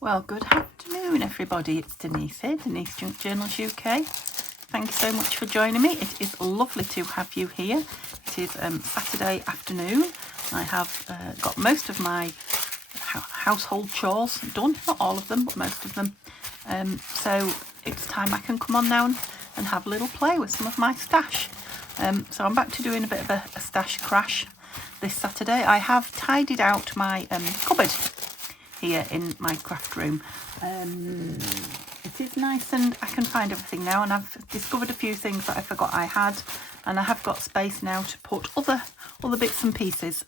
Well, good afternoon, everybody. It's Denise here, Denise Junk Journals UK. Thank you so much for joining me. It is lovely to have you here. It is Saturday afternoon. I have got most of my household chores done, not all of them, but most of them. So it's time I can come on now and have a little play with some of my stash. So I'm back to doing a bit of a stash crash this Saturday. I have tidied out my cupboard here in my craft room. It is nice and I can find everything now, and I've discovered a few things that I forgot I had, and I have got space now to put other bits and pieces,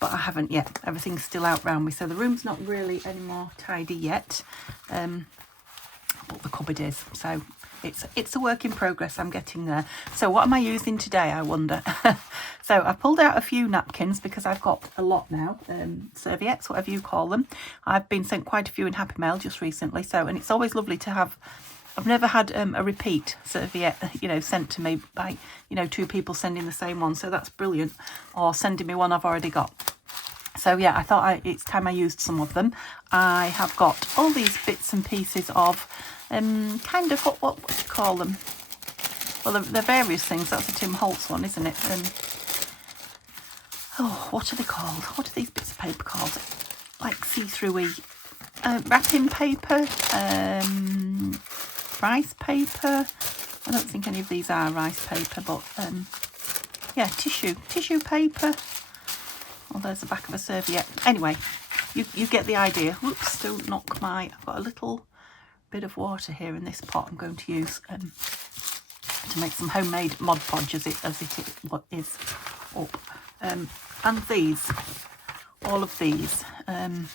but I haven't yet. Everything's still out round me, so the room's not really any more tidy yet, but the cupboard is. So it's a work in progress. I'm getting there. So what am I using today, I wonder? So I pulled out a few napkins because I've got a lot now, serviettes, whatever you call them. I've been sent quite a few in Happy Mail just recently, and it's always lovely to have. I've never had a repeat serviette, sent to me by, two people sending the same one. So that's brilliant, or sending me one I've already got. So yeah, I thought it's time I used some of them. I have got all these bits and pieces of kind of what do you call them? Well, they're various things. That's a Tim Holtz one, isn't it? Oh, what are they called? What are these bits of paper called? Like see-through-y wrapping paper, rice paper. I don't think any of these are rice paper, but yeah, tissue paper. Oh, there's the back of a serviette. Anyway, you get the idea. Whoops, don't knock my... I've got a little bit of water here in this pot I'm going to use to make some homemade Mod Podge as it is up. And these, all of these, now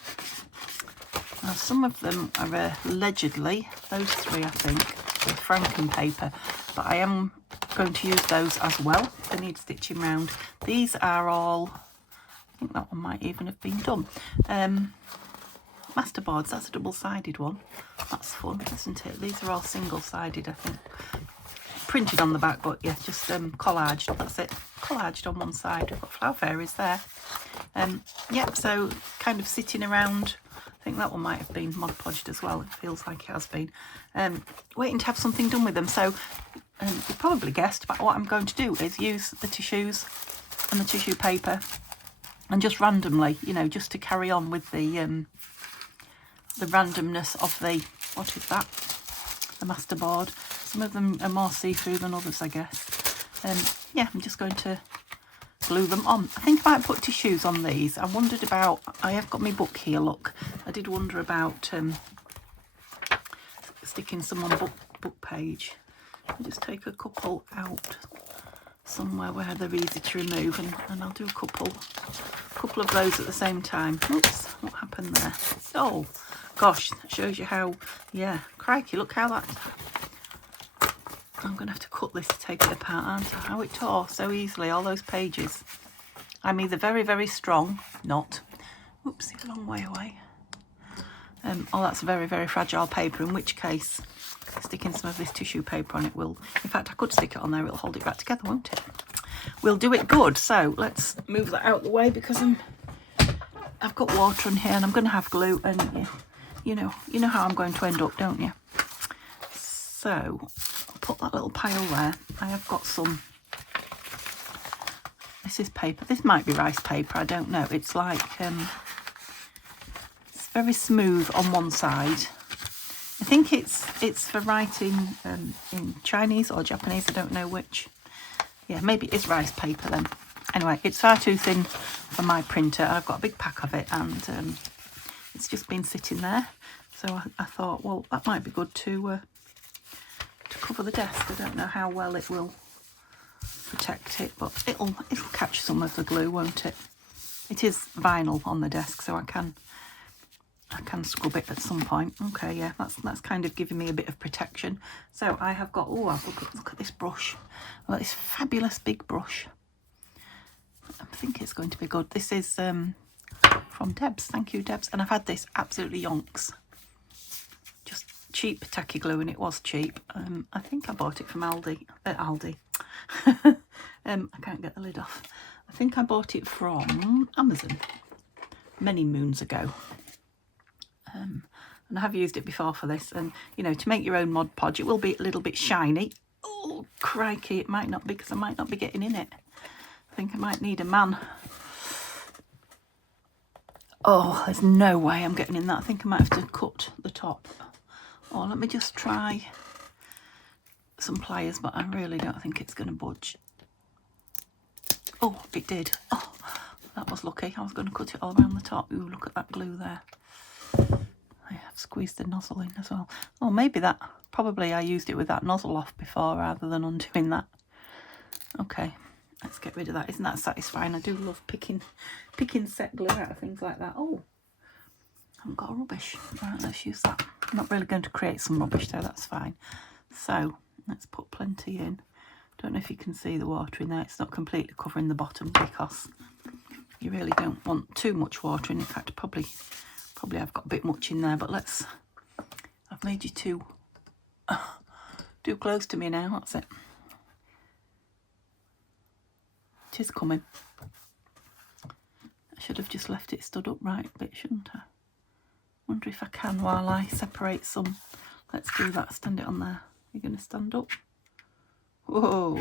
some of them are allegedly, those three I think, are Franken paper, but I am going to use those as well. They need stitching round. These are all, I think that one might even have been done. Masterboards, that's a double-sided one. That's fun, isn't it? These are all single-sided, I think. Printed on the back, but yeah, just collaged. That's it, collaged on one side. We've got flower fairies there. Yeah, so kind of sitting around. I think that one might have been Mod Podged as well. It feels like it has been. Waiting to have something done with them. So you probably guessed, but what I'm going to do is use the tissues and the tissue paper, and just randomly, just to carry on with the randomness of the, what is that? The masterboard. Some of them are more see-through than others, I guess. Yeah, I'm just going to glue them on. I think I might put tissues on these. I wondered about, I have got my book here, look. I did wonder about sticking some on book page. I'll just take a couple out somewhere where they're easy to remove, and I'll do a couple of those at the same time. Oops, what happened there? Oh, gosh, that shows you how, yeah, crikey, look how that... I'm going to have to cut this to take it apart, aren't I? How it tore so easily, all those pages. I'm either very, very strong, not. Oops, it's a long way away. Oh, that's very, very fragile paper, in which case sticking some of this tissue paper on it will... In fact, I could stick it on there, it'll hold it back together, won't it? We'll do it good. So let's move that out of the way, because I've got water in here and I'm going to have glue, and you know how I'm going to end up, don't you? So... put that little pile there. I have got some, this is paper, this might be rice paper, I don't know. It's like it's very smooth on one side. I think it's for writing in Chinese or Japanese, I don't know which. Yeah, maybe it is rice paper then. Anyway, it's far too thin for my printer. I've got a big pack of it, and it's just been sitting there, so I thought, well, that might be good to cover the desk. I don't know how well it will protect it, but it'll catch some of the glue, won't it? It is vinyl on the desk, so I can scrub it at some point. Okay, yeah, that's kind of giving me a bit of protection. So I have got, oh, look at this brush. I've got this fabulous big brush. I think it's going to be good. This is from Debs. Thank you, Debs. And I've had this absolutely yonks. Just cheap tacky glue, and it was cheap. I think I bought it from Aldi. I can't get the lid off. I think I bought it from Amazon many moons ago. And I have used it before for this, and you know, to make your own Mod Podge, it will be a little bit shiny. Oh crikey, it might not be, because I might not be getting in it. I think I might need a man. Oh, there's no way I'm getting in that. I think I might have to cut the top. Oh, let me just try some pliers, but I really don't think it's going to budge. Oh, it did. Oh, that was lucky. I was going to cut it all around the top. Ooh, look at that glue there. I have squeezed the nozzle in as well. Oh, maybe that, probably I used it with that nozzle off before rather than undoing that. Okay, let's get rid of that. Isn't that satisfying? I do love picking set glue out of things like that. Oh, I haven't got a rubbish. Right, let's use that. I'm not really going to create some rubbish though, that's fine. So let's put plenty in. Don't know if you can see the water in there. It's not completely covering the bottom because you really don't want too much water in. In fact, probably I've got a bit much in there, but I've made you too close to me now. That's it. It is coming. I should have just left it stood upright a bit, shouldn't I? Wonder if I can while I separate some. Let's do that. Stand it on there. You're going to stand up. Whoa.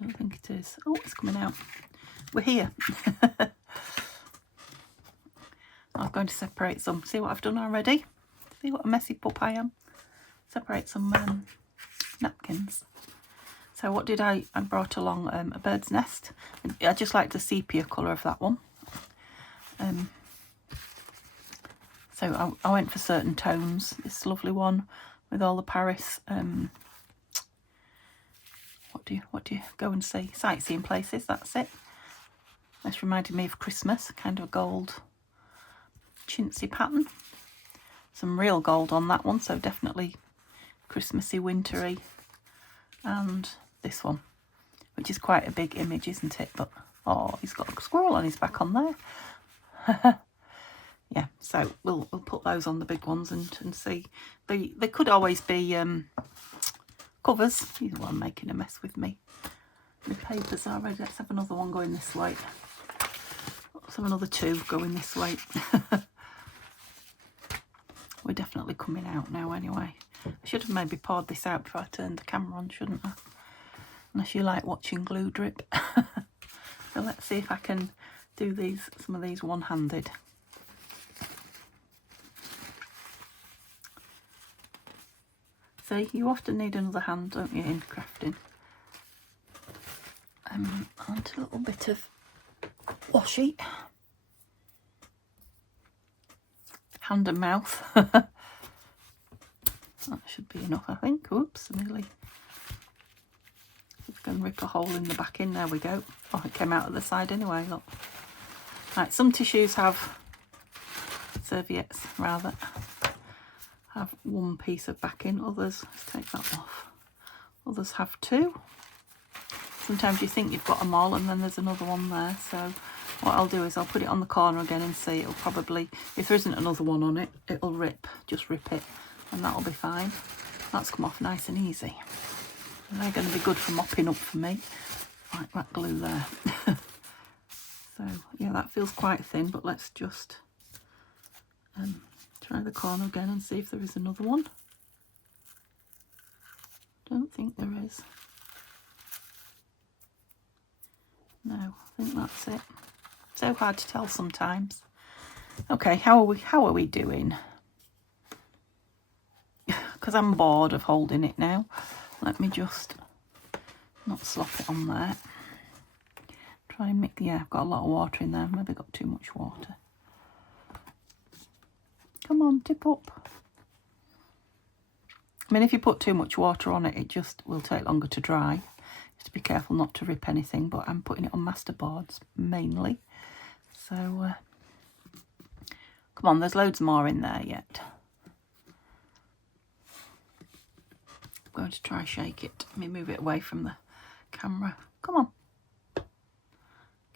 Don't think it is. Oh, it's coming out. We're here. I'm going to separate some. See what I've done already? See what a messy pup I am? Separate some napkins. So what did I brought along a bird's nest. I just like the sepia colour of that one. So I went for certain tones. This lovely one with all the Paris. What do you go and see? Sightseeing places. That's it. This reminded me of Christmas. Kind of a gold chintzy pattern. Some real gold on that one, so definitely Christmassy, wintry. And this one, which is quite a big image, isn't it? But oh, he's got a squirrel on his back on there. Yeah, so we'll put those on the big ones and see. They could always be covers. You know, I'm making a mess with me. The papers are ready. Let's have another one going this way. Let's have another two going this way. We're definitely coming out now anyway. I should have maybe poured this out before I turned the camera on, shouldn't I? Unless you like watching glue drip. So let's see if I can do some of these one-handed. So you often need another hand, don't you, in crafting? And a little bit of washi. Hand and mouth. That should be enough, I think. Oops, nearly. Just going to rip a hole in the back in. There we go. Oh, it came out of the side anyway, look. Right, some tissues have, serviettes rather, have one piece of backing. Others, let's take that off. Others have two. Sometimes you think you've got them all and then there's another one there. So what I'll do is I'll put it on the corner again and see. It'll probably, if there isn't another one on it, it'll rip. Just rip it and that'll be fine. That's come off nice and easy. And they're going to be good for mopping up for me. Like that glue there. So yeah, that feels quite thin, but let's just try the corner again and see if there is another one. Don't think there is. No, I think that's it. So hard to tell sometimes. Okay, how are we doing? Because I'm bored of holding it now. Let me just not slop it on there. Try and mix. Yeah, I've got a lot of water in there. Maybe got too much water. Come on, tip up. I mean, if you put too much water on it, it just will take longer to dry. Just be careful not to rip anything, but I'm putting it on masterboards mainly. So, come on, there's loads more in there yet. I'm going to try shake it. Let me move it away from the camera. Come on.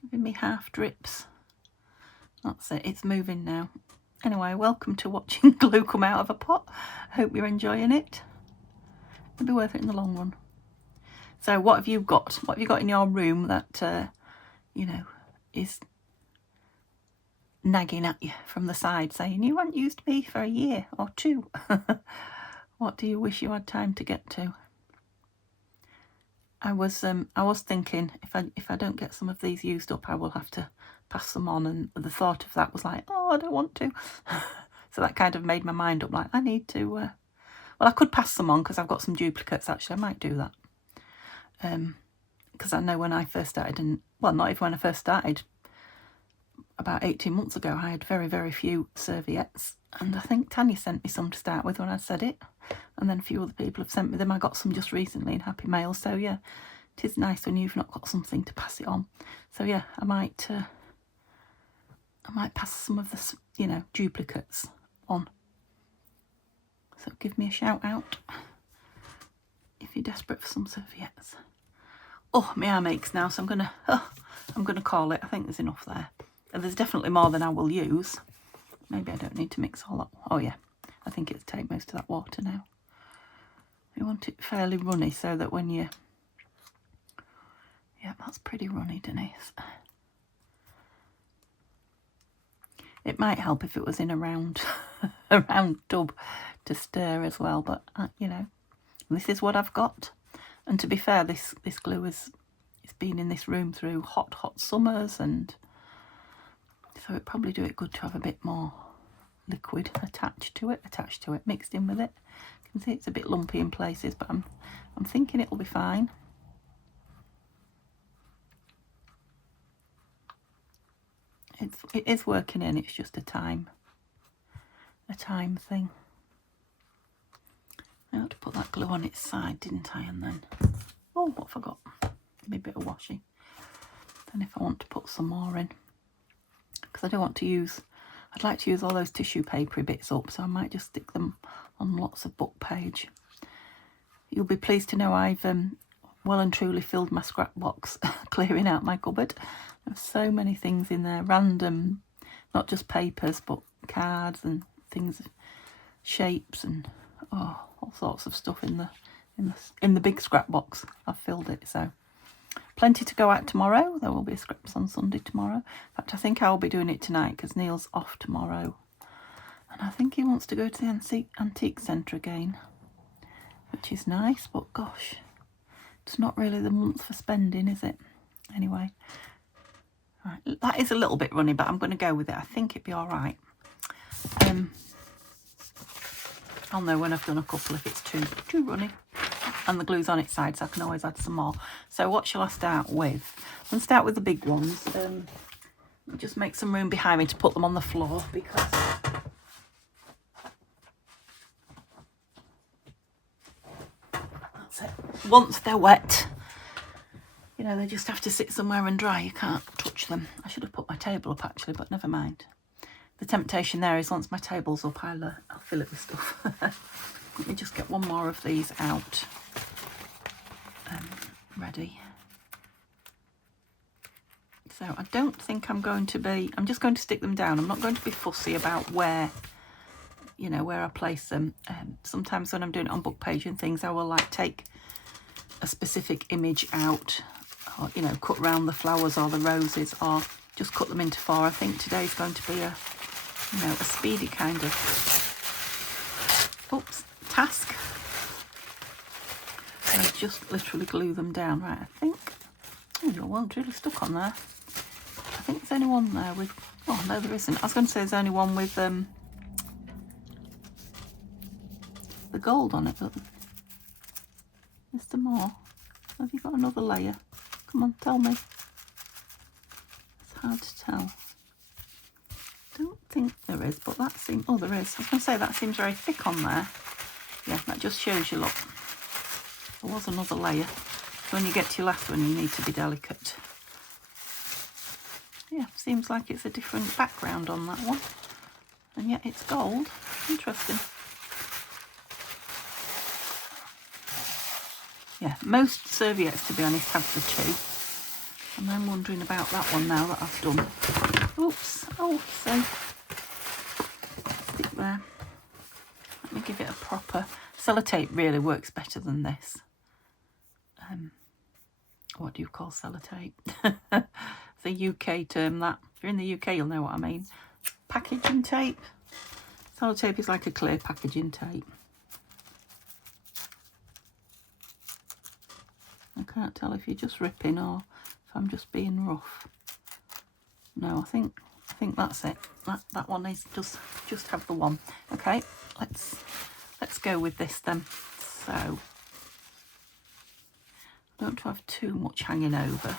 Giving me half drips. That's it, it's moving now. Anyway, welcome to watching glue come out of a pot. Hope you're enjoying it. It'll be worth it in the long run. So what have you got? What have you got in your room that, you know, is nagging at you from the side saying, you haven't used me for a year or two. What do you wish you had time to get to? I was thinking if I don't get some of these used up, I will have to pass them on, and the thought of that was like, oh, I don't want to. So that kind of made my mind up, like, I need to, well, I could pass them on because I've got some duplicates, actually. I might do that. Because I know when I first started, and, well, not even when I first started, about 18 months ago, I had very, very few serviettes. And I think Tanya sent me some to start with when I said it. And then a few other people have sent me them. I got some just recently in Happy Mail. So, yeah, it is nice when you've not got something to pass it on. So, yeah, I might pass some of the, you know, duplicates on. So give me a shout out if you're desperate for some serviettes. Oh, my arm aches now, so I'm gonna call it. I think there's enough there. And there's definitely more than I will use. Maybe I don't need to mix all that. Oh yeah, I think it's take most of that water now. We want it fairly runny so that when you, yeah, that's pretty runny, Denise. It might help if it was in a round tub to stir as well, but you know, this is what I've got. And to be fair, this glue it's been in this room through hot summers, and so it'd probably do it good to have a bit more liquid attached to it, mixed in with it. You can see it's a bit lumpy in places, but I'm thinking it'll be fine. It is working in. It's just a time thing. I had to put that glue on its side, didn't I? And then, oh, what I forgot? Maybe a bit of washing. Then if I want to put some more in, because I don't want to use, I'd like to use all those tissue papery bits up, so I might just stick them on lots of book page. You'll be pleased to know I've well and truly filled my scrap box, clearing out my cupboard. There's so many things in there, random, not just papers, but cards and things, shapes, and oh, all sorts of stuff in the big scrap box. I've filled it, so plenty to go out tomorrow. There will be scraps on Sunday tomorrow. In fact, I think I'll be doing it tonight because Neil's off tomorrow, and I think he wants to go to the antique centre again, which is nice, but gosh, it's not really the month for spending, is it? Anyway, right, that is a little bit runny, but I'm going to go with it. I think it'd be all right. I'll know when I've done a couple if it's too runny. And the glue's on its side, so I can always add some more. So what shall I start with? I'm going to start with the big ones. Just make some room behind me to put them on the floor, because that's it. Once they're wet, you know, they just have to sit somewhere and dry. You can't touch them. I should have put my table up actually, but never mind. The temptation there is once my table's up, I'll fill it with stuff. Let me just get one more of these out. Ready. So I don't think I'm just going to stick them down. I'm not going to be fussy about where, you know, where I place them. Sometimes when I'm doing it on book page and things, I will like take a specific image out, or, you know, cut round the flowers or the roses, or just cut them into four. I think today's going to be a speedy kind of task. So just literally glue them down. Right, I think, oh, your one's really stuck on there. I think there's only one there with, oh no there isn't. I was going to say there's only one with the gold on it, but is there more? Have you got another layer? Come on, tell me. It's hard to tell. Don't think there is, but that seems, oh there is. I was going to say that seems very thick on there. Yeah, that just shows you, look, there was another layer. So when you get to your last one, you need to be delicate. Yeah, seems like it's a different background on that one, and yet it's gold. Interesting. Yeah, most serviettes, to be honest, have the two. And I'm wondering about that one now that I've done. Oops. Oh, so stick there. Let me give it a proper. Sellotape really works better than this. What do you call sellotape? It's a UK term that. If you're in the UK, you'll know what I mean. packaging tape. Sellotape is like a clear packaging tape. I can't tell if you're just ripping or if I'm just being rough. No, I think that's it. That one is just have the one. Okay, let's go with this then. So I don't have too much hanging over.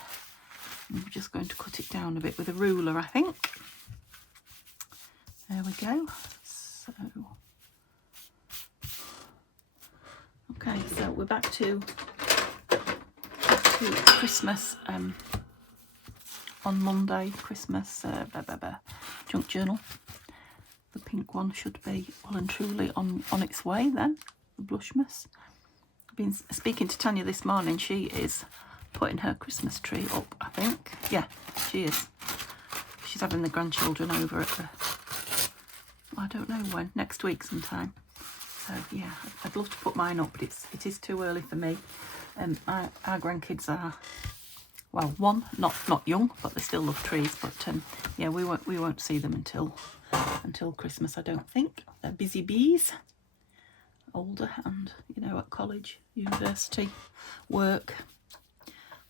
I'm just going to cut it down a bit with a ruler, I think. There we go. So okay, so we're back to Christmas on Monday. Christmas junk journal. The pink one should be well and truly on its way then. The Blushmas. I've been speaking to Tanya this morning. She is putting her Christmas tree up, I think. Yeah, she is. She's having the grandchildren over at the, I don't know when, next week sometime. So yeah, I'd love to put mine up, but it is too early for me. Our grandkids are, well, one not young, but they still love trees. But yeah, we won't see them until Christmas, I don't think. They're busy bees, older, and you know, at college, university, work.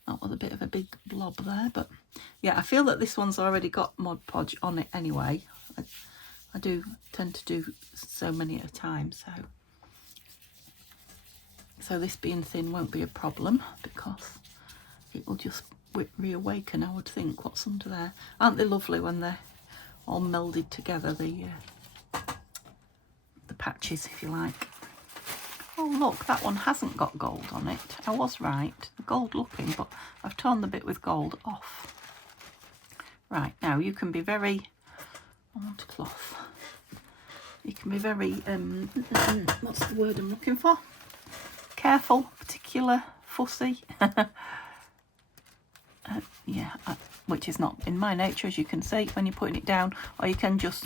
That was a bit of a big blob there, but yeah, I feel that this one's already got Mod Podge on it anyway. I do tend to do so many at a time, so this being thin won't be a problem because it will just reawaken, I would think, what's under there. Aren't they lovely when they're all melded together, the patches, if you like. Oh look, that one hasn't got gold on it. I was right, the gold looking, but I've torn the bit with gold off. Right, now you can be very, I want a cloth. You can be very, what's the word I'm looking for? Careful, particular, fussy. Yeah, which is not in my nature, as you can see when you're putting it down, or you can just,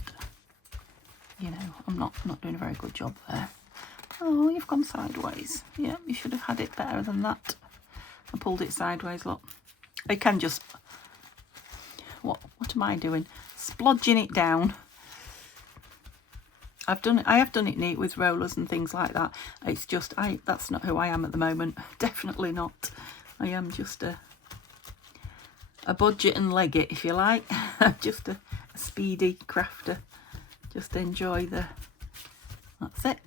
you know, I'm not doing a very good job there. Oh, you've gone sideways. Yeah, you should have had it better than that. I pulled it sideways, look. You can just, what am I doing? Splodging it down. I have done it neat with rollers and things like that. It's just, that's not who I am at the moment. Definitely not. I am just a budget and leg it, if you like. Just a speedy crafter. Just enjoy that's it.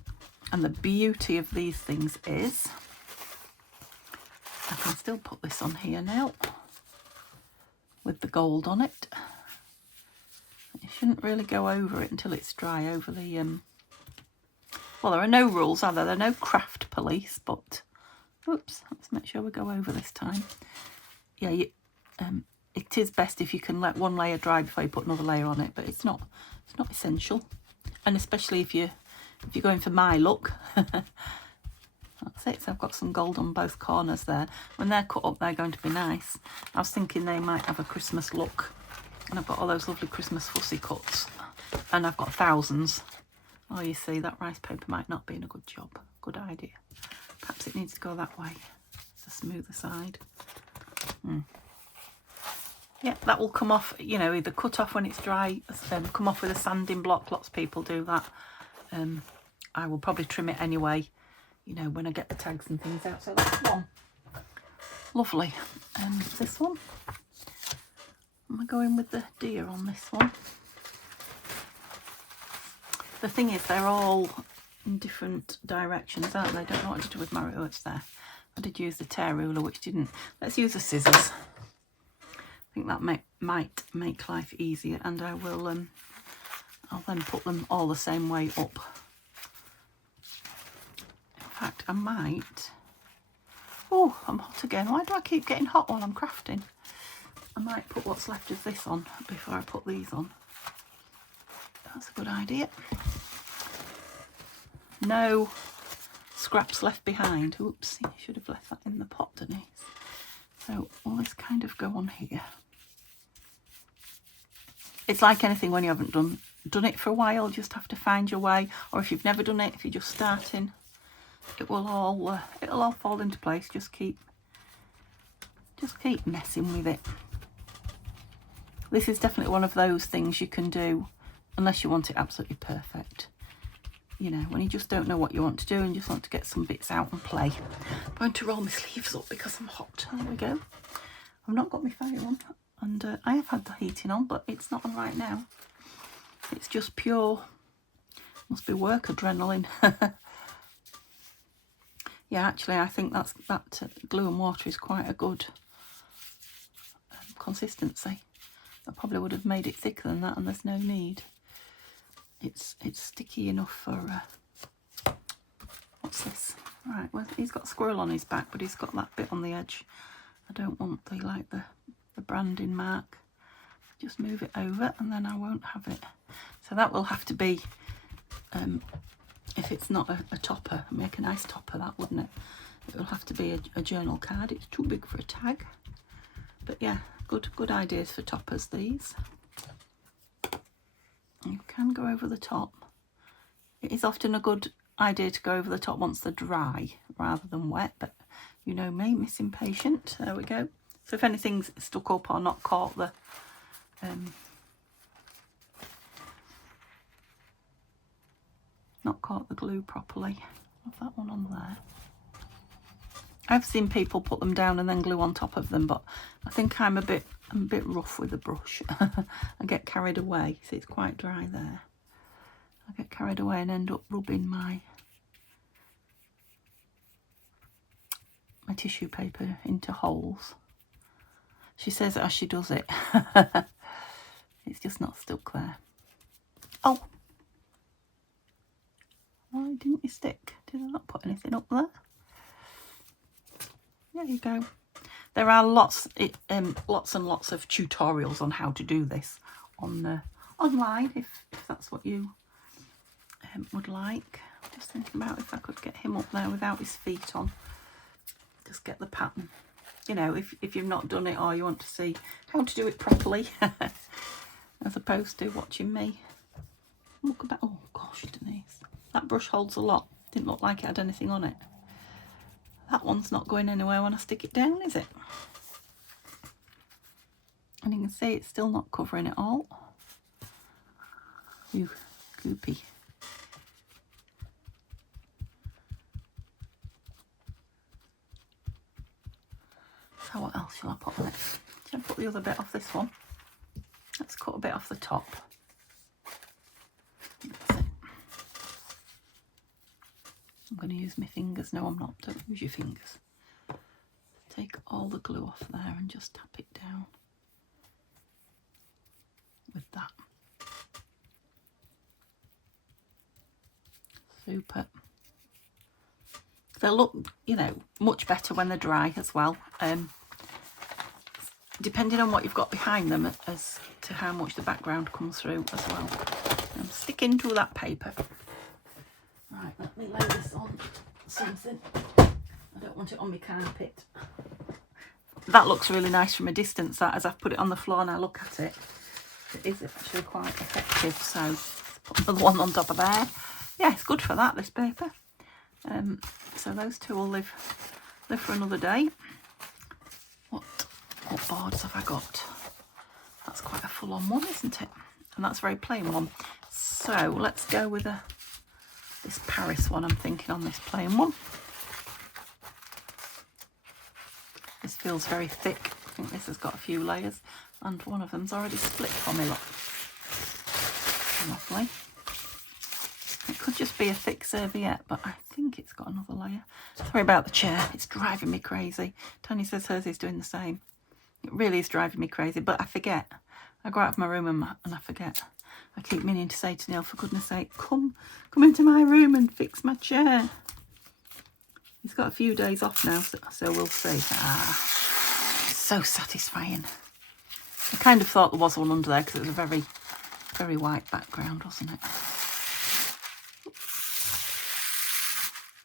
And the beauty of these things is, I can still put this on here now with the gold on it. You shouldn't really go over it until it's dry over the, well, there are no rules, are there? There are no craft police, but, oops, let's make sure we go over this time. Yeah, it is best if you can let one layer dry before you put another layer on it, but it's not essential. And especially if you're going for my look. That's it. So I've got some gold on both corners there. When they're cut up, they're going to be nice. I was thinking they might have a Christmas look. And I've got all those lovely Christmas fussy cuts. And I've got thousands. Oh, you see, that rice paper might not be in a good job. Good idea. Perhaps it needs to go that way. It's a smoother side. Yeah, that will come off, you know, either cut off when it's dry, come off with a sanding block. Lots of people do that. I will probably trim it anyway, you know, when I get the tags and things out. So that's one. Lovely. This one. Am I going with the deer on this one? The thing is, they're all in different directions, aren't they? I don't know what to do with my rulers there. I did use the tear ruler, which didn't. Let's use the scissors. I think that might make life easier, and I will. I'll then put them all the same way up. In fact, I might. Oh, I'm hot again. Why do I keep getting hot while I'm crafting? I might put what's left of this on before I put these on. That's a good idea. No scraps left behind. Oops, you should have left that in the pot, Denise. So all this kind of go on here. It's like anything when you haven't done it for a while, you just have to find your way. Or if you've never done it, if you're just starting, it'll all fall into place. Just keep messing with it. This is definitely one of those things you can do unless you want it absolutely perfect. You know, when you just don't know what you want to do and just want to get some bits out and play. I'm going to roll my sleeves up because I'm hot. There we go. I've not got my fire on, and I have had the heating on, but it's not on right now. It's just pure, must be work adrenaline. Yeah, actually, I think that glue and water is quite a good consistency. I probably would have made it thicker than that, and there's no need. It's sticky enough for what's this? Right, well, he's got a squirrel on his back, but he's got that bit on the edge. I don't want the branding mark. Just move it over, and then I won't have it. So that will have to be, if it's not a topper, make a nice topper, that wouldn't it? It will have to be a journal card. It's too big for a tag. But yeah, good ideas for toppers, these. You can go over the top. It is often a good idea to go over the top once they're dry rather than wet, but you know me, Miss Impatient. There we go. So if anything's stuck up or not caught the glue properly, have that one on there. I've seen people put them down and then glue on top of them, but I think I'm a bit rough with the brush. I get carried away. See, it's quite dry there. I get carried away and end up rubbing my tissue paper into holes. She says as she does it. It's just not stuck there. Oh! Why didn't you stick? Did I not put anything up there? There you go. There are lots and lots of tutorials on how to do this on online, if that's what you would like. Just thinking about if I could get him up there without his feet on. Just get the pattern. You know, if you've not done it or you want to see how to do it properly, as opposed to watching me. Look at that. Oh gosh, Denise. That brush holds a lot. Didn't look like it had anything on it. That one's not going anywhere when I stick it down, is it? And you can see it's still not covering it all. Ooh, goopy. So what else shall I put on it? Shall I put the other bit off this one? Let's cut a bit off the top. That's it. I'm going to use my fingers. No, I'm not. Don't use your fingers. Take all the glue off there and just tap it down with that. Super. They'll look, you know, much better when they're dry as well. Depending on what you've got behind them as to how much the background comes through as well. I'm sticking to that paper. Right, let me lay this on something. I don't want it on my carpet. That looks really nice from a distance, that, as I've put it on the floor and I look at it. It is actually quite effective, so put another one on top of there. Yeah, it's good for that, this paper. So those two will live for another day. What boards have I got? That's quite a full-on one, isn't it? And that's a very plain one. So let's go with this Paris one. I'm thinking on this plain one. This feels very thick. I think this has got a few layers, and one of them's already split for me. Look, lovely. It could just be a thick serviette, but I think it's got another layer. Sorry about the chair, it's driving me crazy. Tony says hers is doing the same. It really is driving me crazy, but I forget. I go out of my room and I forget. I keep meaning to say to Neil, for goodness sake, come into my room and fix my chair. He's got a few days off now, so we'll see. So satisfying. I kind of thought there was one under there because it was a very, very white background, wasn't it?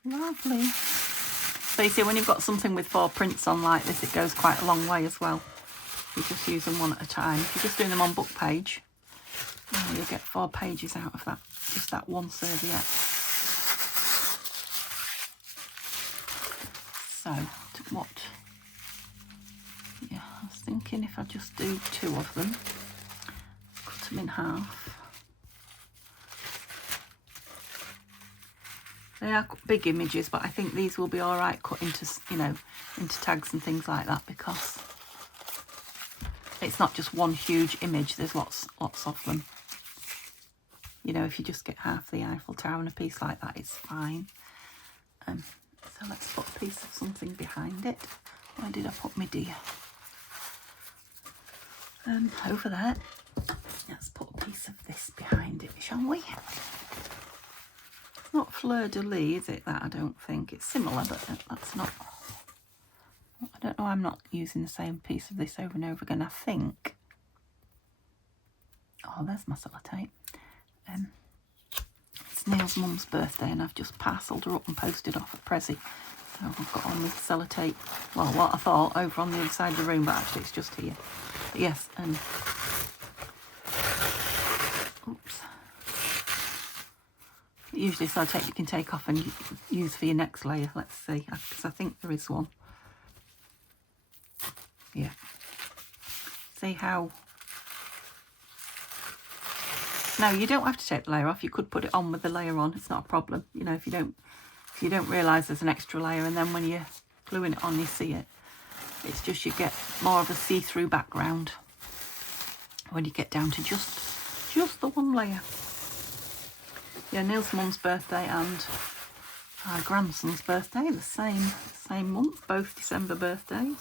Lovely. So you see, when you've got something with 4 prints on like this, it goes quite a long way as well. You just use them one at a time. If you're just doing them on book page, you'll get 4 pages out of that, just that one serviette. So, what? Yeah, I was thinking if I just do 2 of them, cut them in half. They are big images, but I think these will be all right cut into, you know, into tags and things like that, because it's not just one huge image. There's lots of them. You know, if you just get half the Eiffel Tower in a piece like that, it's fine. So let's put a piece of something behind it. Where did I put my deer? Over there. Let's put a piece of this behind it, shall we? It's not fleur-de-lis, is it, that? I don't think. It's similar, but that's not... I don't know, I'm not using the same piece of this over and over again, I think. Oh, there's my sellotape. It's Neil's mum's birthday, and I've just parcelled her up and posted off at Prezi. So I've got on with sellotape, well, what I thought, over on the other side of the room, but actually it's just here. But yes, oops. Usually sellotape you can take off and use for your next layer. Let's see, because I think there is one. Yeah. See how... No, you don't have to take the layer off. You could put it on with the layer on. It's not a problem. You know, if you don't realise there's an extra layer, and then when you're gluing it on, you see it. It's just you get more of a see-through background when you get down to just the one layer. Yeah, Neil's mum's birthday and our grandson's birthday, the same month, both December birthdays.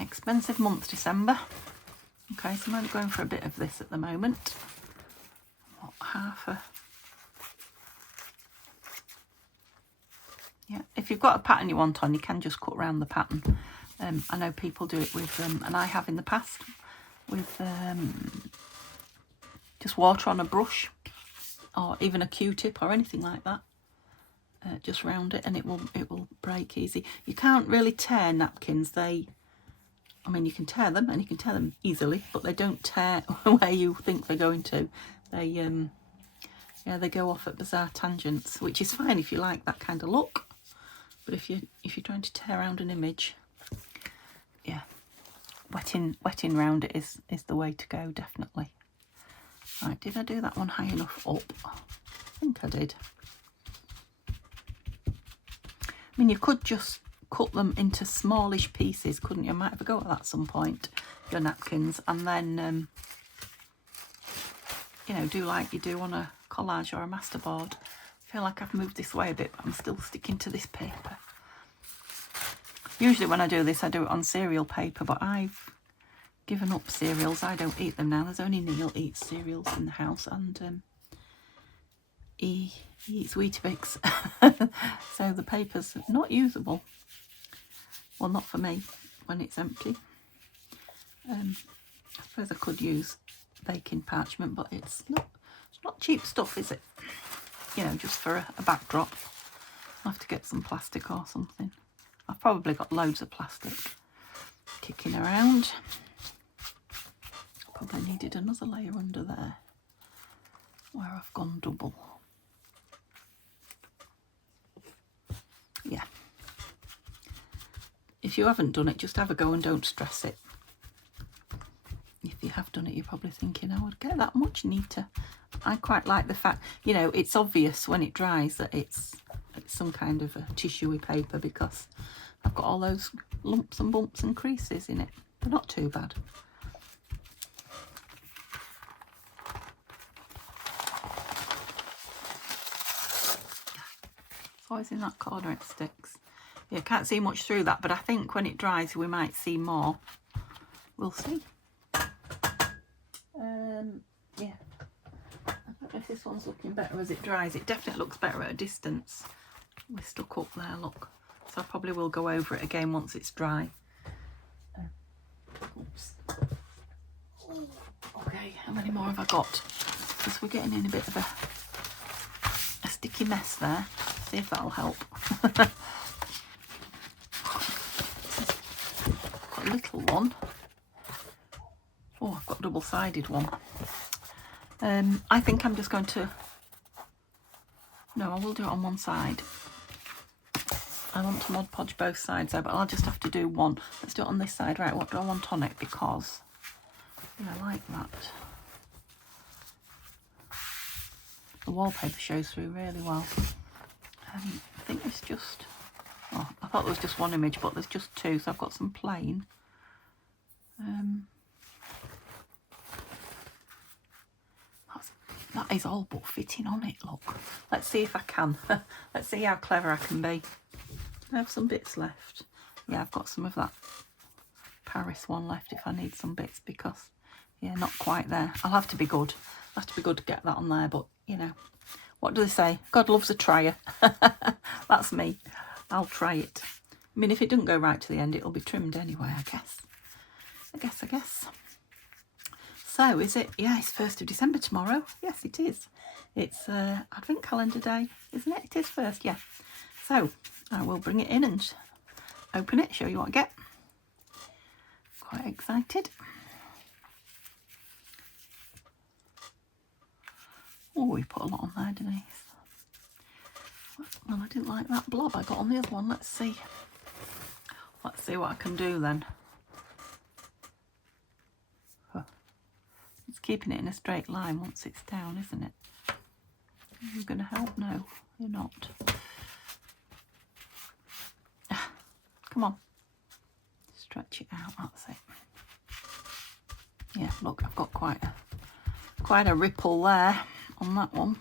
Expensive month, December. Okay, so I'm only going for a bit of this at the moment. What, half a... Yeah, if you've got a pattern you want on, you can just cut around the pattern. I know people do it with, and I have in the past, with just water on a brush, or even a Q-tip or anything like that. Just round it, and it will break easy. You can't really tear napkins. I mean, you can tear them, and you can tear them easily, but they don't tear where you think they're going to. They go off at bizarre tangents, which is fine if you like that kind of look. But if you're trying to tear around an image, yeah, wetting round it is the way to go, definitely. Right, did I do that one high enough up? I think I did. I mean, you could just cut them into smallish pieces, couldn't you? I might have a go at that at some point, your napkins, and then you know, do like you do on a collage or a masterboard. I feel like I've moved this way a bit, but I'm still sticking to this paper. Usually when I do this, I do it on cereal paper, but I've given up cereals. I don't eat them now. There's only Neil eats cereals in the house, and he eats Weetabix. So the paper's not usable. Well, not for me when it's empty. I suppose I could use baking parchment, but it's not cheap stuff, is it? You know, just for a backdrop. I'll have to get some plastic or something. I've probably got loads of plastic kicking around. Probably needed another layer under there where I've gone double. Yeah. If you haven't done it, just have a go and don't stress it. If you have done it, you're probably thinking, I would get that much neater. I quite like the fact, you know, it's obvious when it dries that it's some kind of a tissuey paper, because I've got all those lumps and bumps and creases in it. They're not too bad. It's always in that corner it sticks. Yeah, can't see much through that, but I think when it dries we might see more. We'll see. Yeah. I don't know if this one's looking better as it dries. It definitely looks better at a distance. We're stuck up there, look. So I probably will go over it again once it's dry. Oops. Okay, how many more have I got? Because we're getting in a bit of a sticky mess there. See if that'll help. Got a little one. Oh, I've got a double-sided one. I think I'm just going to... No, I will do it on one side. I want to Mod Podge both sides there, but I'll just have to do one. Let's do it on this side. Right, what do I want on it? Because I like that. the wallpaper shows through really well. I think it's just, oh, I thought there was just one image, but there's just two, so I've got some plain. That is all but fitting on it, look. Let's see if I can. Let's see how clever I can be. I have some bits left. Yeah, I've got some of that Paris one left if I need some bits, because, yeah, not quite there. I'll have to be good. I'll have to be good to get that on there, but, you know, what do they say? God loves a trier. That's me. I'll try it. I mean, if it doesn't go right to the end, it'll be trimmed anyway, I guess. I guess. So, is it? Yeah, it's 1st of December tomorrow. Yes, it is. It's Advent calendar day, isn't it? It is first, yeah. So, I will bring it in and open it, show you what I get. Quite excited. Oh, we put a lot on there, Denise. Well, I didn't like that blob I got on the other one. Let's see. Let's see what I can do then. It's keeping it in a straight line once it's down, isn't it? Are you going to help? No, you're not. Come on. Stretch it out, that's it. Yeah, look, I've got quite a ripple there on that one.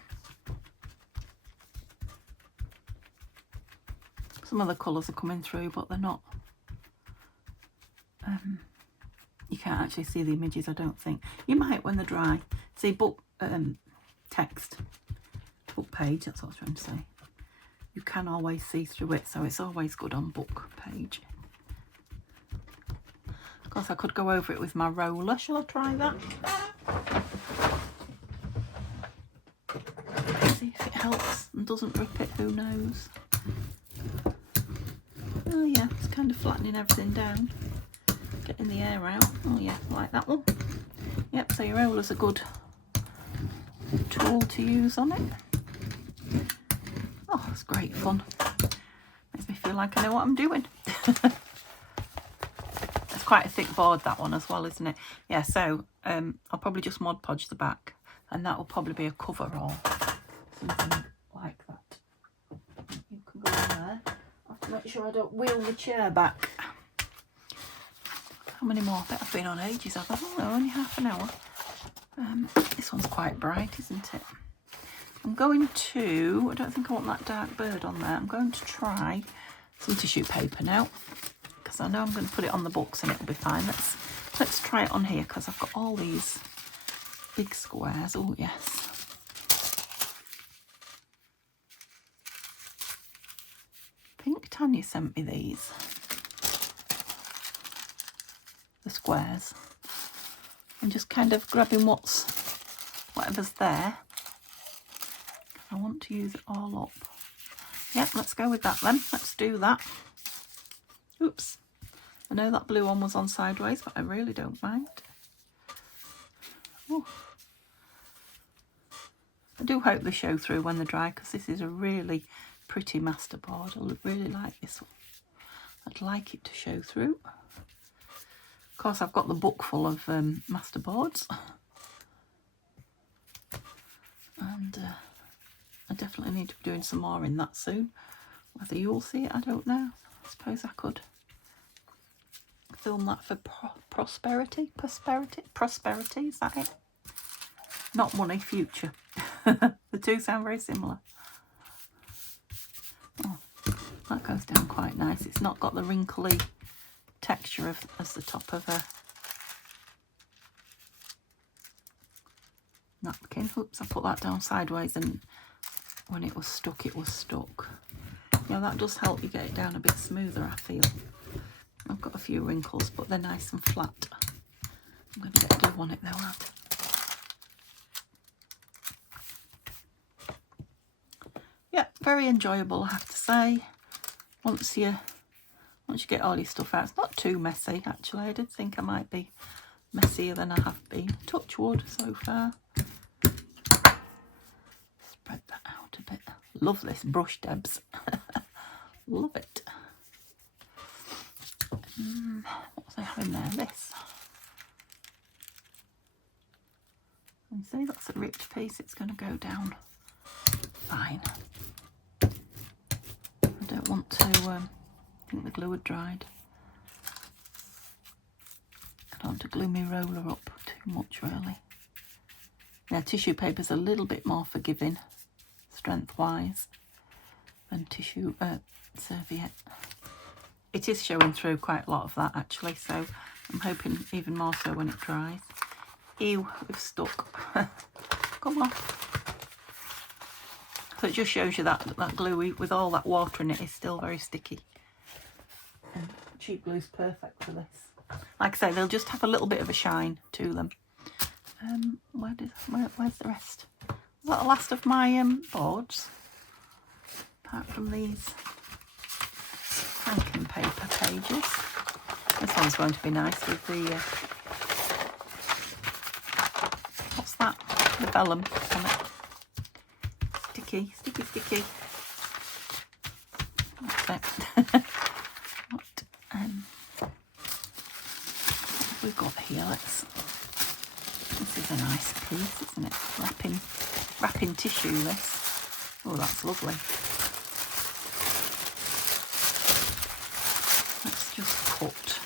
Some of the colours are coming through, but they're not. You can't actually see the images, I don't think. You might when they're dry. See, book text, book page, that's what I was trying to say. You can always see through it, so it's always good on book page. Of course, I could go over it with my roller. Shall I try that? See if it helps and doesn't rip it, who knows. Oh yeah, it's kind of flattening everything down. Getting the air out. Oh yeah, like that one. Yep, so your roller's a good tool to use on it. Oh, it's great fun. Makes me feel like I know what I'm doing. It's quite a thick board, that one as well, isn't it? Yeah, so I'll probably just Mod Podge the back, and that will probably be a cover or something like that. You can go in there. I have to make sure I don't wheel the chair back. How many more? I bet I've been on ages. I don't know, only half an hour. This one's quite bright, isn't it? I'm going to, I don't think I want that dark bird on there. I'm going to try some tissue paper now, because I know I'm going to put it on the books and it'll be fine. Let's try it on here, because I've got all these big squares. Oh yes. I think Tanya sent me these. The squares, and just kind of grabbing whatever's there. I want to use it all up. Yep, let's go with that then. Let's do that. Oops. I know that blue one was on sideways, but I really don't mind. Ooh. I do hope they show through when they're dry, because this is a really pretty masterboard. I really like this one. I'd like it to show through. Of course, I've got the book full of masterboards, and I definitely need to be doing some more in that soon. Whether you'll see it, I don't know. I suppose I could film that for prosperity, is that it? Not money, future. The two sound very similar. Oh, that goes down quite nice. It's not got the wrinkly texture as the top of a napkin. Oops, I put that down sideways, and when it was stuck, it was stuck. Yeah, that does help you get it down a bit smoother, I feel. I've got a few wrinkles, but they're nice and flat. I'm going to get glue on it though, aren't I? Yeah, very enjoyable, I have to say. Once you get all your stuff out, it's not too messy actually. I did think I might be messier than I have been. Touch wood so far. Spread that out a bit. Love this brush, Debs. Love it. What's I have in there? This. And see, that's a ripped piece. It's going to go down fine. I don't want to, I think the glue had dried. I don't want to glue my roller up too much really. Now tissue paper's a little bit more forgiving, strength-wise, than tissue serviette. It is showing through quite a lot of that actually, so I'm hoping even more so when it dries. Ew, we've stuck. Come on. So it just shows you that glue with all that water in it is still very sticky. And cheap glue's perfect for this. Like I say, they'll just have a little bit of a shine to them. Where's the rest? Is that the last of my boards? Apart from these franken paper pages. This one's going to be nice with the what's that? The vellum on it. Sticky, sticky, sticky. That's it. What have we got here? This is a nice piece, isn't it? Wrapping tissue, this. Oh, that's lovely. Let's just cut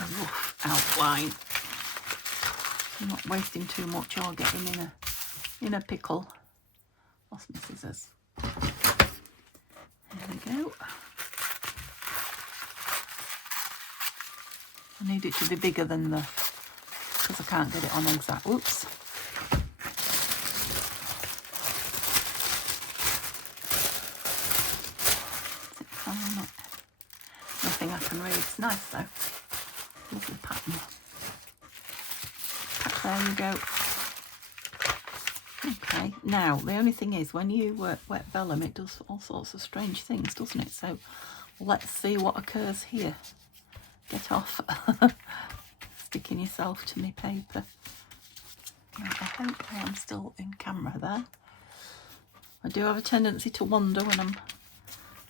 a rough outline. I'm not wasting too much or getting in a pickle. Lost my scissors. There we go. I need it to be bigger than the, because I can't get it on exact. Whoops. Nothing I can read. It's nice though. Lovely pattern. There you go. Okay, now the only thing is when you wet vellum it does all sorts of strange things, doesn't it? So let's see what occurs here. Get off sticking yourself to my paper. Now, I hope I am still in camera there. I do have a tendency to wander when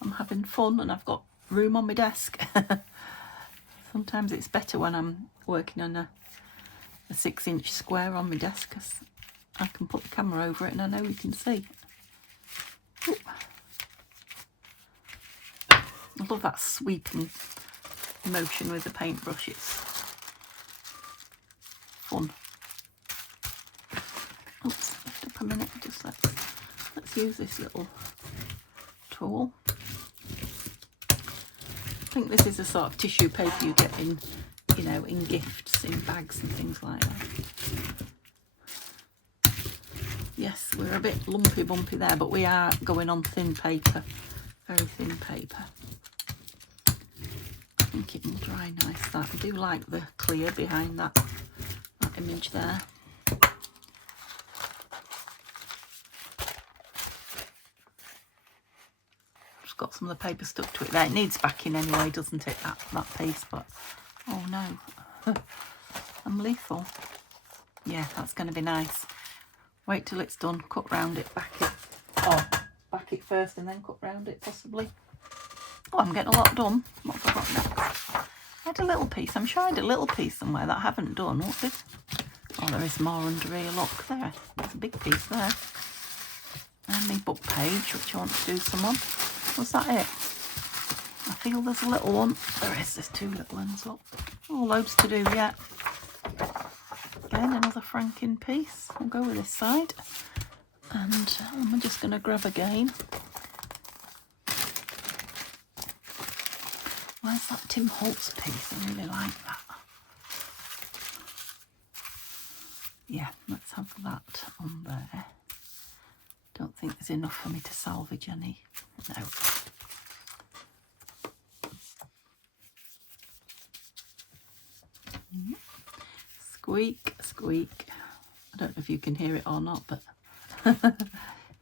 I'm having fun and I've got room on my desk. Sometimes it's better when I'm working on a 6-inch square on my desk because I can put the camera over it and I know you can see. Ooh. I love that sweeping motion with the paintbrush. It's fun. Oops, lift up a minute. Just let's use this little tool. I think this is the sort of tissue paper you get in, you know, in gifts, in bags and things like that. Yes, we're a bit lumpy bumpy there, but we are going on thin paper, very thin paper. I think it will dry nice that. I do like the clear behind that image there. Just got some of the paper stuck to it there. It needs backing anyway, doesn't it, that piece, but oh no, I'm lethal. Yeah, that's going to be nice. Wait till it's done, cut round it, back it. Oh, back it first and then cut round it possibly. Oh, I'm getting a lot done. What have I got next? I had a little piece. I'm sure I had a little piece somewhere that I haven't done. What's this? Oh, there is more under here. Look, there. There's a big piece there. And my book page, which I want to do some on. Was that it? I feel there's a little one. There's 2 little ones. Look. Oh, loads to do yet. Again, another franken piece. I'll go with this side. And I'm just going to grab again. Where's that Tim Holtz piece? I really like that. Yeah, let's have that on there. Don't think there's enough for me to salvage any. No. Squeak, squeak. I don't know if you can hear it or not, but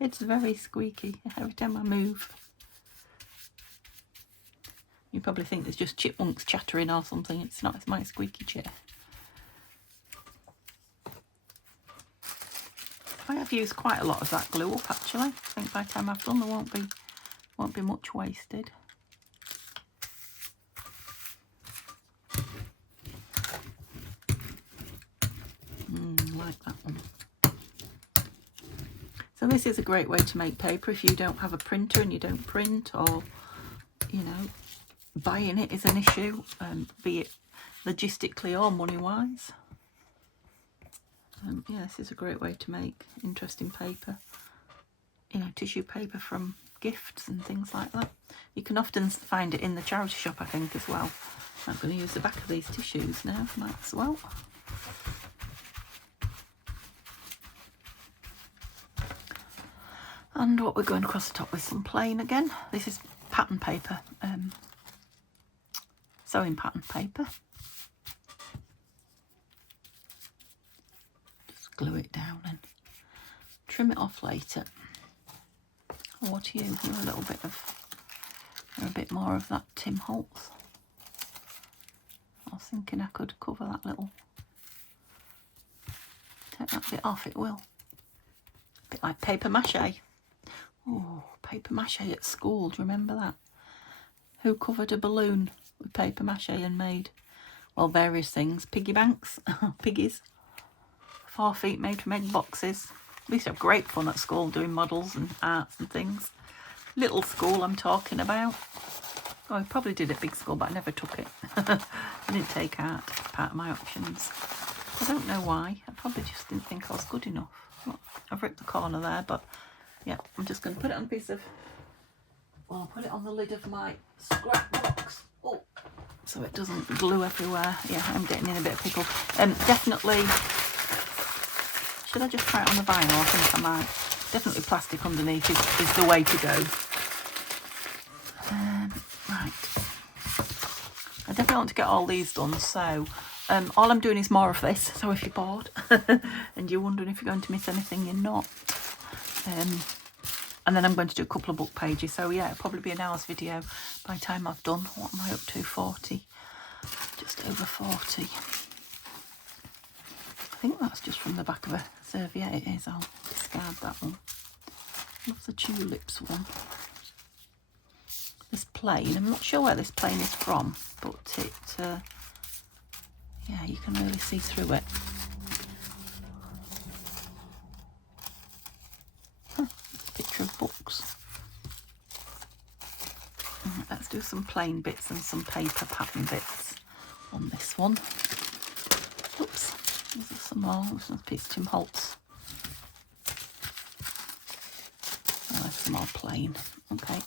it's very squeaky every time I move. You probably think there's just chipmunks chattering or something. It's not, it's my squeaky chair. I have used quite a lot of that glue up actually. I think by the time I've done there won't be much wasted. Like that one. So this is a great way to make paper if you don't have a printer and you don't print, or, you know, buying it is an issue, be it logistically or money-wise. Yeah, this is a great way to make interesting paper. You know, tissue paper from gifts and things like that. You can often find it in the charity shop, I think, as well. I'm going to use the back of these tissues now, might as well. And what we're going across the top with some plain again. This is pattern paper, sewing pattern paper. Just glue it down and trim it off later. Or what are you? You're a bit more of that Tim Holtz. I was thinking I could cover that little. Take that bit off, it will. A bit like paper mache. Oh, paper mache at school, do you remember that? Who covered a balloon with paper mache and made, well, various things. Piggy banks, piggies, 4 feet made from egg boxes. We used to have great fun at school doing models and arts and things. Little school I'm talking about. Oh, I probably did at big school, but I never took it. I didn't take art as part of my options. I don't know why. I probably just didn't think I was good enough. Look, I've ripped the corner there, but yeah, I'm just going to put it on a piece of, well, I'll put it on the lid of my scrap box. Oh, so it doesn't glue everywhere. Yeah, I'm getting in a bit of pickle. Definitely, should I just try it on the vinyl? I think I might. Definitely plastic underneath is the way to go. Right. I definitely want to get all these done, so all I'm doing is more of this. So if you're bored and you're wondering if you're going to miss anything, you're not. And then I'm going to do a couple of book pages. So yeah, it'll probably be an hour's video by the time I've done. What am I up to? 40. Just over 40. I think that's just from the back of a serviette. It is. I'll discard that one. What's the tulips one? This plain. I'm not sure where this plain is from, but it, yeah, you can really see through it. Picture of books. Let's do some plain bits and some paper pattern bits on this one. Oops, there's some more. There's a piece of Tim Holtz. Oh, there's some more plain. Okay.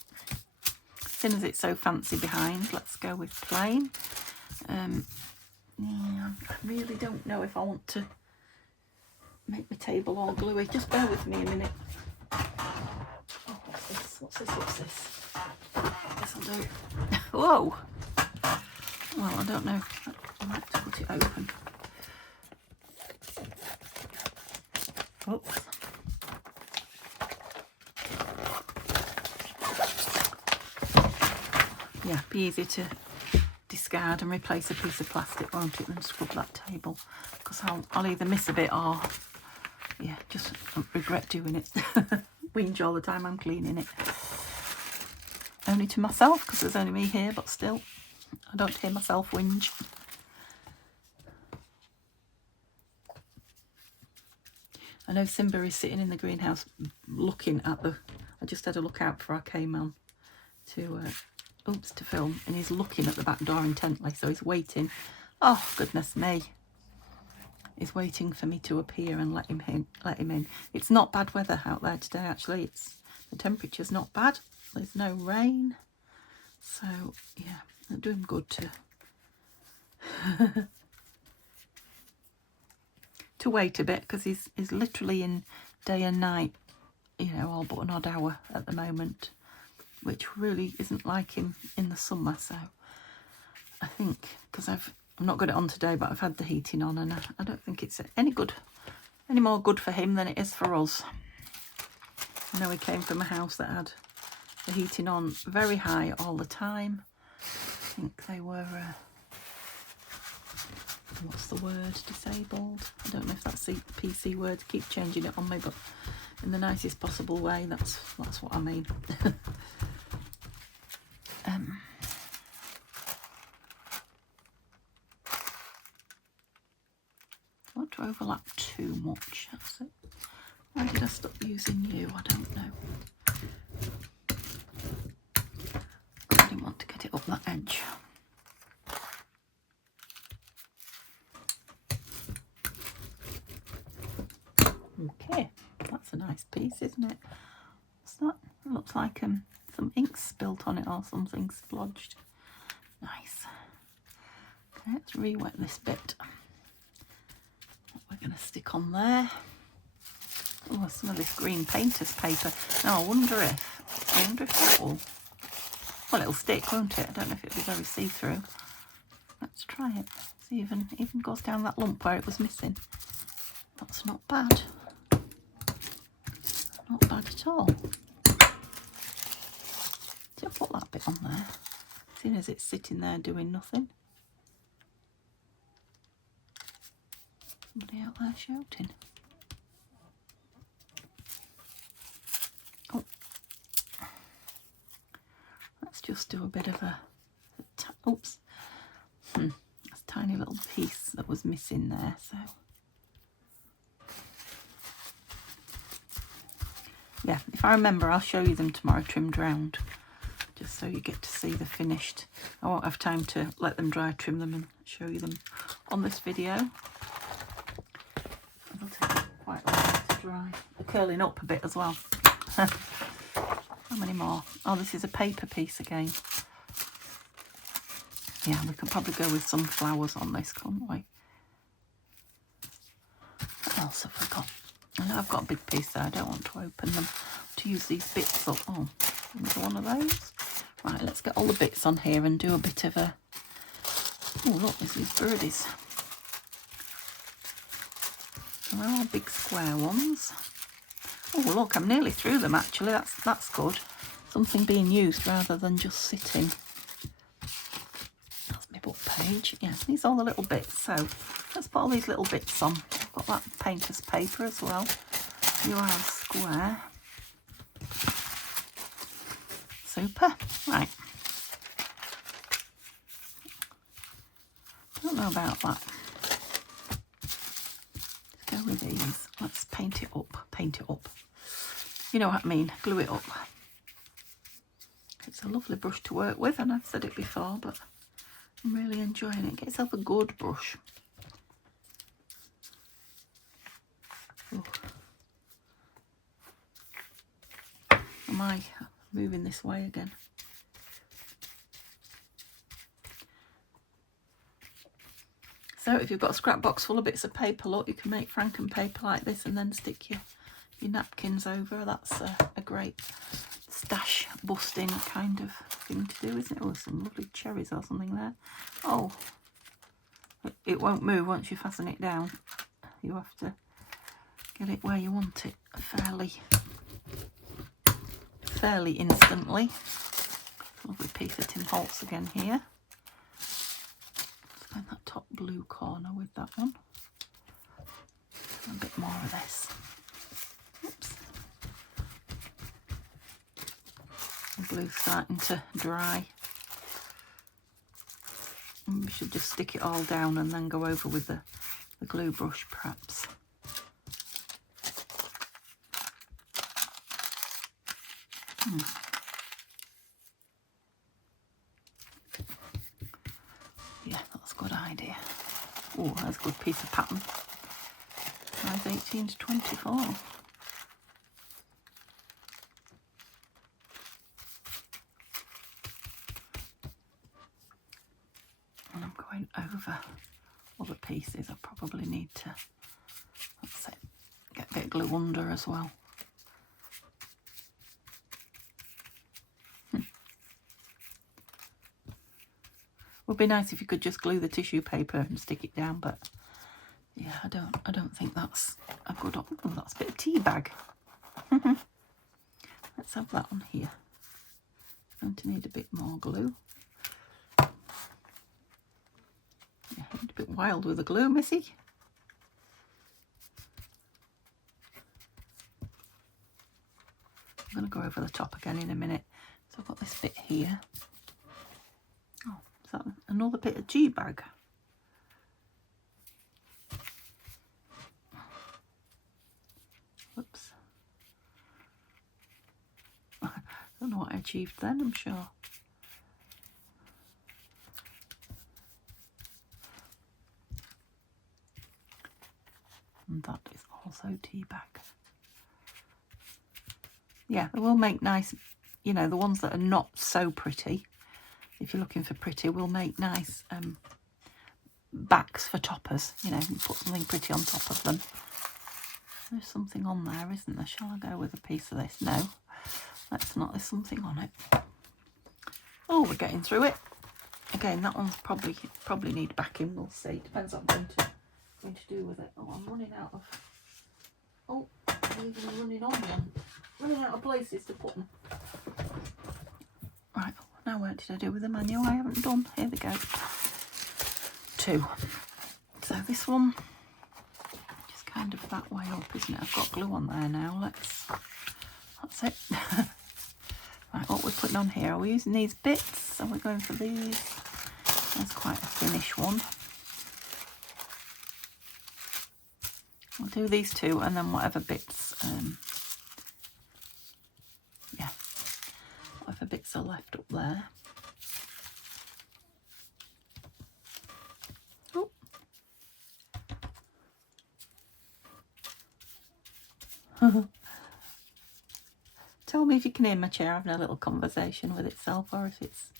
Seeing as it's so fancy behind, let's go with plain. Yeah, I really don't know if I want to make my table all gluey. Just bear with me a minute. Oh, what's this? What's this? What's this? Guess I'll do. Whoa! Well, I don't know. I might have to put it open. Oops. Yeah, be easy to discard and replace a piece of plastic, won't it, than scrub that table, because I'll either miss a bit or, yeah, just regret doing it. Whinge all the time I'm cleaning it. Only to myself, because there's only me here, but still, I don't hear myself whinge. I know Simba is sitting in the greenhouse looking at the, I just had a look out before I came on to film, and he's looking at the back door intently, so he's waiting. Oh, goodness me. He's waiting for me to appear and let him in. It's not bad weather out there today, actually. The temperature's not bad. There's no rain. So, yeah, I'm doing good to wait a bit, because he's literally in day and night, you know, all but an odd hour at the moment, which really isn't like him in the summer. So I think, because I've not got it on today, but I've had the heating on, and I don't think it's any more good for him than it is for us. I know he came from a house that had the heating on very high all the time. I think they were, what's the word, disabled? I don't know if that's the PC word. Keep changing it on me, but in the nicest possible way, that's what I mean. Not to overlap too much. That's it. Why did I stop using you? I don't know. I didn't want to get it up that edge. Okay, that's a nice piece, isn't it? What's that? It looks like some ink spilt on it or something splodged. Nice. Okay, let's re-wet this bit. What we're going to stick on there. Oh, some of this green painter's paper. Now I wonder if that will. Well, it'll stick, won't it? I don't know if it'll be very see-through. Let's try it. See, even goes down that lump where it was missing. That's not bad. Not bad at all. So I'll put that bit on there. Seeing as it's sitting there doing nothing. Somebody out there shouting. Oh. Let's just do a bit of a oops. That's a tiny little piece that was missing there, so. Yeah, if I remember, I'll show you them tomorrow trimmed round, just so you get to see the finished. I won't have time to let them dry, trim them and show you them on this video. It'll take quite a while to dry. They're curling up a bit as well. How many more? Oh, this is a paper piece again. Yeah, we could probably go with some flowers on this, can't we? What else have we got? I know I've got a big piece there. I don't want to open them to use these bits up. Oh, another one of those. Right, let's get all the bits on here and do a bit of a... Oh, look, there's these birdies. They're all big square ones. Oh, look, I'm nearly through them, actually. That's good. Something being used rather than just sitting. That's my book page. Yeah, these are all the little bits. So let's put all these little bits on. I've got that painter's paper as well. You are a square. Super. Right. Don't know about that. Let's go with these. Let's paint it up. Paint it up. You know what I mean. Glue it up. It's a lovely brush to work with, and I've said it before, but I'm really enjoying it. Get yourself a good brush. Ooh. Am I moving this way again? So if you've got a scrap box full of bits of paper, look, you can make franken paper like this and then stick your napkins over. That's a great stash busting kind of thing to do, isn't it? Oh, some lovely cherries or something there. Oh, it won't move once you fasten it down. You have to get it where you want it fairly instantly. Lovely piece of Tim Holtz again here. Let's find that top blue corner with that one. A bit more of this. Oops. The blue's starting to dry. And we should just stick it all down and then go over with the glue brush perhaps. Yeah, that's a good idea. Oh, that's a good piece of pattern. Size 18 to 24. And I'm going over other pieces. I probably need to, that's it, get a bit of glue under as well. Would be nice if you could just glue the tissue paper and stick it down, but yeah, I don't think that's a good option. Oh, that's a bit of tea bag. Let's have that on here. Going to need a bit more glue. Yeah, a bit wild with the glue, Missy. I'm going to go over the top again in a minute. So I've got this bit here. Oh, is that another bit of tea bag? Whoops. I don't know what I achieved then, I'm sure. And that is also tea bag. Yeah, they will make nice, you know, the ones that are not so pretty, if you're looking for pretty, will make nice backs for toppers, you know, and put something pretty on top of them. There's something on there, isn't there? Shall I go with a piece of this? No, let's not. There's something on it. Oh, we're getting through it. Again, that one's probably need backing. We'll see. Depends what I'm going to do with it. Oh, I'm running out of. Oh, I'm even running on one. Running out of places to put them. Right. Now, what did I do with the manual? I haven't done. Here we go. 2. So this one is kind of that way up, isn't it? I've got glue on there now. That's it. Right, what we're putting on here, are we using these bits? Are we going for these? That's quite a finish one. We'll do these 2 and then whatever bits, yeah, whatever bits are left up there. Oh. Tell me if you can hear my chair having a little conversation with itself, or if it's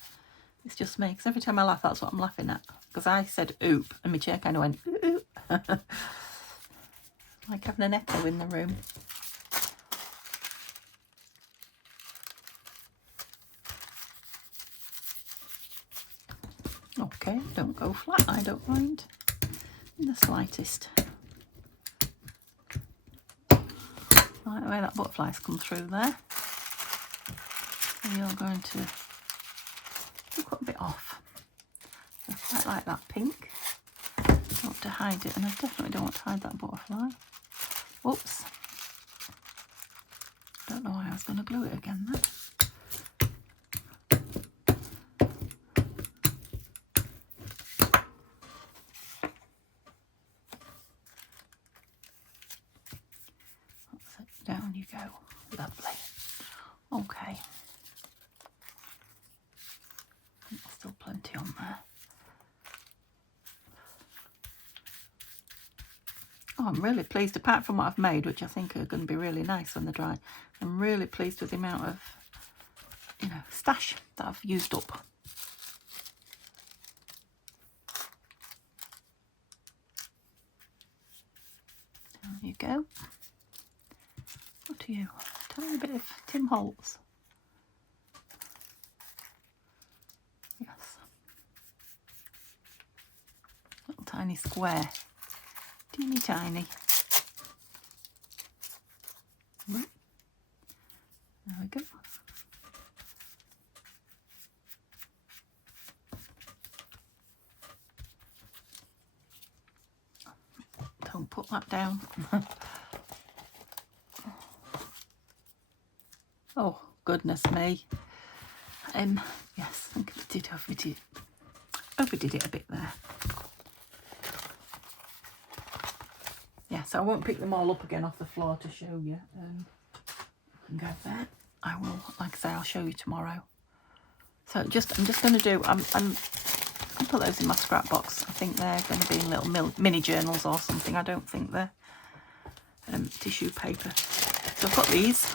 just me. Because every time I laugh, that's what I'm laughing at. Because I said oop, and my chair kind of went oop. Like having an echo in the room. Okay, don't go flat, I don't mind in the slightest. Like the way that butterfly's come through there. So you're going to cut a bit off. I quite like that pink. I want to hide it, and I definitely don't want to hide that butterfly. Whoops. Don't know why I was going to glue it again then. Down you go. Lovely. Okay. There's still plenty on there. Oh, I'm really pleased, apart from what I've made, which I think are going to be really nice when they're dry. I'm really pleased with the amount of, you know, stash that I've used up. There you go. What are you? Tell me a bit of Tim Holtz. Yes. Little tiny square. Teeny tiny. There we go. Don't put that down. Oh, goodness me. Yes, I think I did overdid it a bit there. Yeah, so I won't pick them all up again off the floor to show you. I can go there. I will, like I say, I'll show you tomorrow. So I'm just going to do, I'll put those in my scrap box. I think they're going to be in little mini journals or something. I don't think they're tissue paper. So I've got these.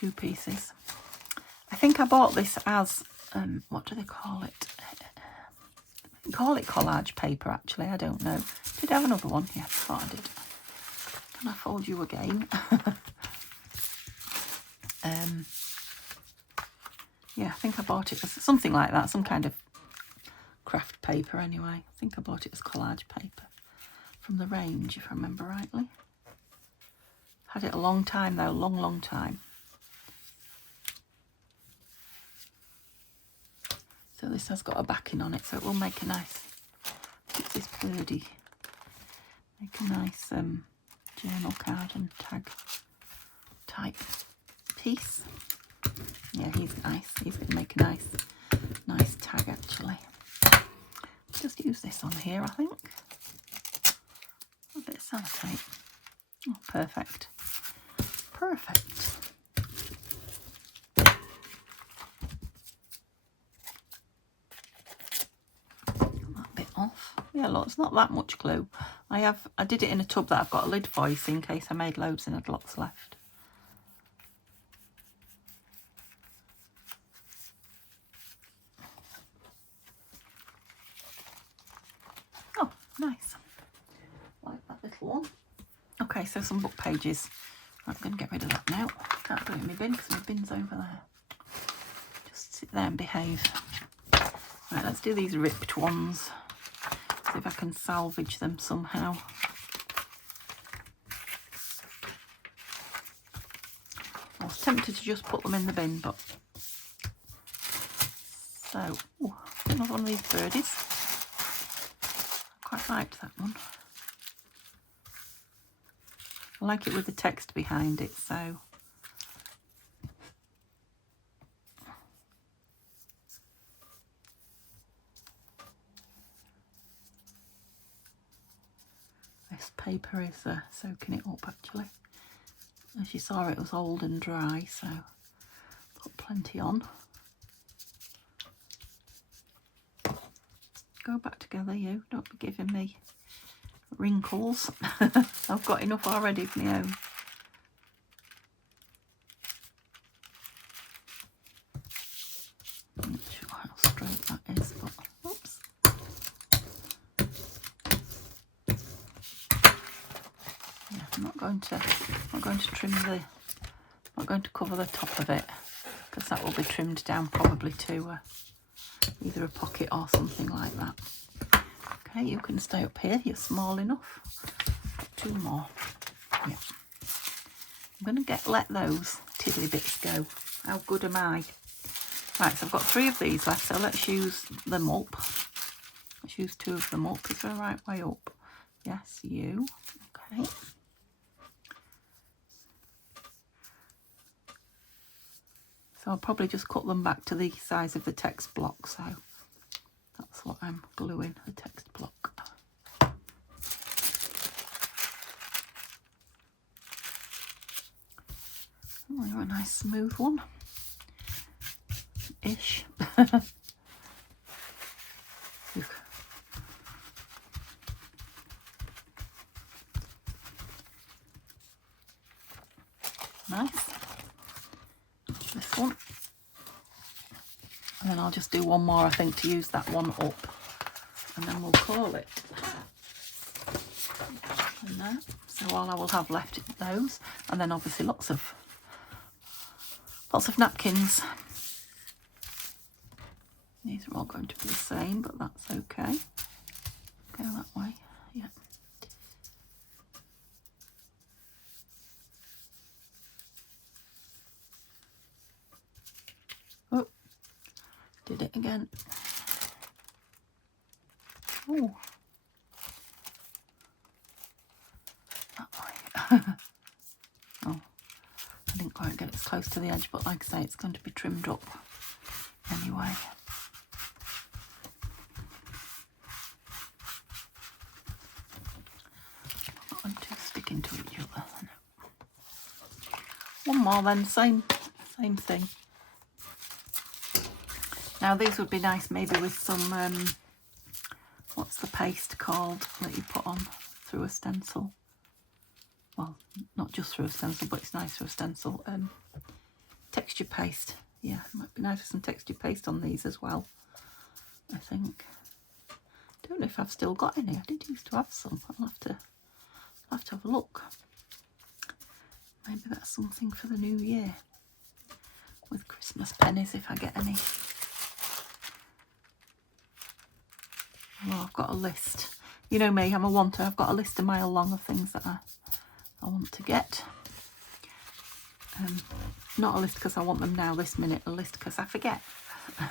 2 pieces. I think I bought this as, what do they call it? They call it collage paper, actually. I don't know. Did I have another one? Yeah, I thought I did. Can I fold you again? Yeah, I think I bought it as something like that, some kind of craft paper anyway. I think I bought it as collage paper from the range, if I remember rightly. Had it a long time though, long time. So this has got a backing on it, so it will make a nice, it's this birdie, make a nice journal card and tag type piece. Yeah, he's nice. He's going to make a nice tag actually. Just use this on here, I think. sellotape. Oh, perfect. Perfect. That bit off. Yeah, look, it's not that much glue. I did it in a tub that I've got a lid for, you see, in case I made loads and had lots left. Oh, nice. Like that little one. Okay, so some book pages. I'm going to get rid of that now. Can't put it in my bin because my bin's over there. Just sit there and behave. Right, let's do these ripped ones. See if I can salvage them somehow. I was tempted to just put them in the bin, but... So, ooh, another one of these birdies. I quite liked that one. I like it with the text behind it, so... This paper is soaking it up, actually. As you saw, it was old and dry, so put plenty on. Go back together, you. Don't be giving me wrinkles. I've got enough already of my own. I'm not sure how straight that is, but oops. Yeah, I'm not going to trim I'm not going to cover the top of it, because that will be trimmed down probably to either a pocket or something like that. Okay, you can stay up here, you're small enough. 2 more. Yeah. I'm going to let those tiddly bits go. How good am I? Right, so I've got 3 of these left, so let's use them up. Let's use 2 of them up. Is there the right way up? Yes, you. Okay. So I'll probably just cut them back to the size of the text block, so that's what I'm gluing, the text block. Oh, you're a nice smooth one. Ish. Nice. This one. And then I'll just do one more, I think, to use that one up. And then we'll call it. And there. So all I will have left is those. And then obviously lots of napkins. These are all going to be the same, but that's okay. Go that way, yeah. Oh, did it again. Oh, that way. Oh, I didn't quite get it as close to the edge, but like I say, it's going to be trimmed up anyway. One, two stick into each other. One more then, same thing. Now these would be nice maybe with some, what's the paste called that you put on through a stencil? Well, not just through a stencil, but it's nice through a stencil. Texture paste. Yeah, it might be nice with some texture paste on these as well, I think. Don't know if I've still got any. I did used to have some. I'll have to have a look. Maybe that's something for the new year. With Christmas pennies, if I get any. Well, I've got a list. You know me, I'm a wanter. I've got a list a mile long of things that I want to get. Not a list because I want them now this minute, a list because I forget.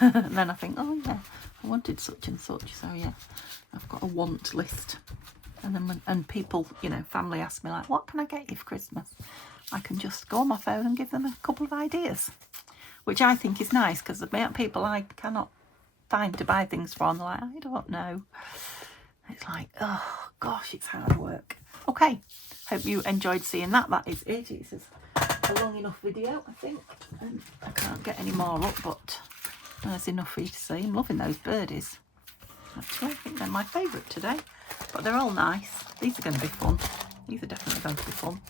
And then I think, oh yeah, I wanted such and such. So yeah, I've got a want list. And then when people, you know, family ask me like, what can I get you for Christmas? I can just go on my phone and give them a couple of ideas, which I think is nice because the amount of people I cannot find to buy things for, and they're like, I don't know. It's like, oh gosh, it's hard work. Okay, hope you enjoyed seeing that. That is it. It's a long enough video, I think. I can't get any more up, but there's enough for you to see. I'm loving those birdies. Actually, I think they're my favourite today, but they're all nice. These are going to be fun. These are definitely going to be fun.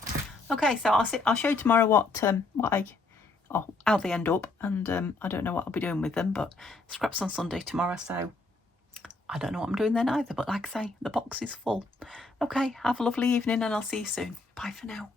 Okay, so I'll show you tomorrow how they end up, and I don't know what I'll be doing with them, but scraps on Sunday tomorrow, so I don't know what I'm doing then either, but like I say, the box is full. Okay, have a lovely evening and I'll see you soon. Bye for now.